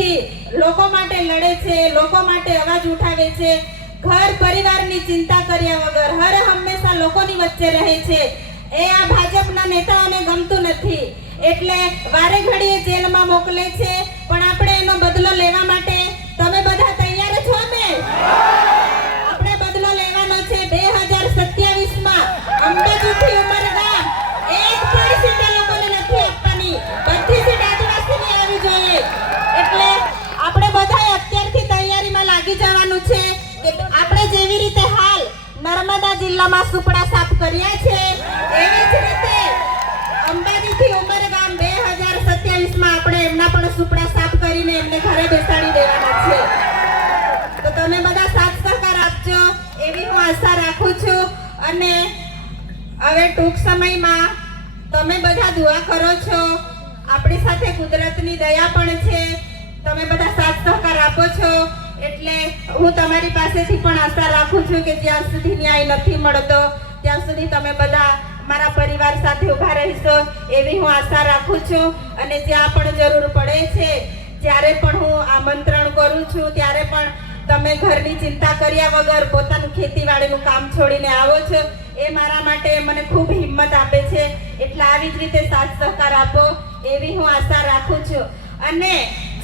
સુધી લોકો માટે લડે છે, લોકો માટે અવાજ ઉઠાવે છે, ઘર પરિવારની ચિંતા કર્યા વગર હર હંમેશા લોકોની વચ્ચે રહે છે, એ આ ભાજપના નેતાઓને ગમતું નથી. એટલે વારે ઘડીએ જેલમાં મોકલે છે, પણ આપણે એનો બદલો લેવા માટે તમે બધા તૈયાર છો ને? આપણે બદલો લેવાનો છે. 2027માં અંબાજીથી ઉમરગામ એક પણ સીટ લોકોને નથી આપવાની, બધી સીટ આદિવાસીની આવી જોઈએ. એટલે આપણે બધા અત્યારથી તૈયારીમાં લાગી જવાનું છે કે આપણે જેવી રીતે હાલ નર્મદા જિલ્લામાં સુપડા સાફ કર્યા છે, એવી જ રીતે અંબાજીથી ઉમરગામ 2027માં આપણે એમના પણ સુપડા સાફ કરીને એમને ઘરે બેસાડી દેવાના છે. તો તમે બધા સાથ સહકાર આપજો એવી હું આશા રાખું છું. અને હવે ટૂંક સમયમાં તમે બધા દુઆ કરો છો, આપણી સાથે કુદરતની દયા પણ છે, તમે બધા સાથ સહકાર આપો છો, એટલે હું તમારી પાસેથી પણ આશા રાખું છું કે જ્યાં સુધી ન્યાય નથી મળતો ત્યાં સુધી તમે બધા મારા પરિવાર સાથે ઊભા રહીશો એવી હું આશા રાખું છું. અને જ્યાં પણ જરૂર પડે છે, જ્યારે પણ હું આમંત્રણ કરું છું, ત્યારે પણ તમે ઘરની ચિંતા કર્યા વગર પોતાનું ખેતીવાડીનું કામ છોડીને આવો છો, એ મારા માટે મને ખૂબ હિંમત આપે છે. એટલે આવી જ રીતે સાથ સહકાર આપો એવી હું આશા રાખું છું. અને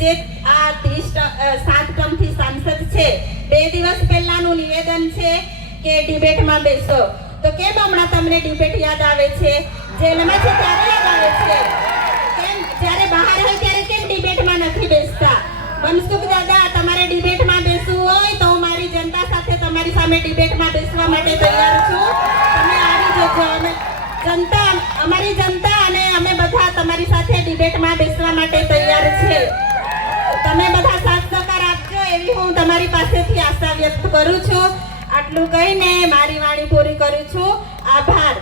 જે આ 7 ટર્મથી સાંસદ છે, 2 દિવસ પહેલાનું નિવેદન છે કે ડિબેટમાં બેસો. તો કેમ હમણાં તમને ડિબેટ યાદ આવે છે? જેલમાં છે ત્યારે યાદ આવે છે? કેમ જ્યારે બહાર હોય ત્યારે કેમ ડિબેટમાં નથી બેસતા? મનસુખ દાદા, તમારે ડિબેટમાં બેસવું હોય તો હું મારી જનતા સાથે તમારી સામે ડિબેટમાં બેસવા માટે તૈયાર છું. તમે આવી જજો. જનતા, અમારી જનતા અને અમે બધા તમારી સાથે ડિબેટમાં બેસવા માટે તૈયાર છે. તમે બધા સાથ સહકાર આપજો એવી હું તમારી પાસેથી આશા વ્યક્ત કરું છું. આટલું કહીને મારી વાણી પૂરી કરું છું. આભાર.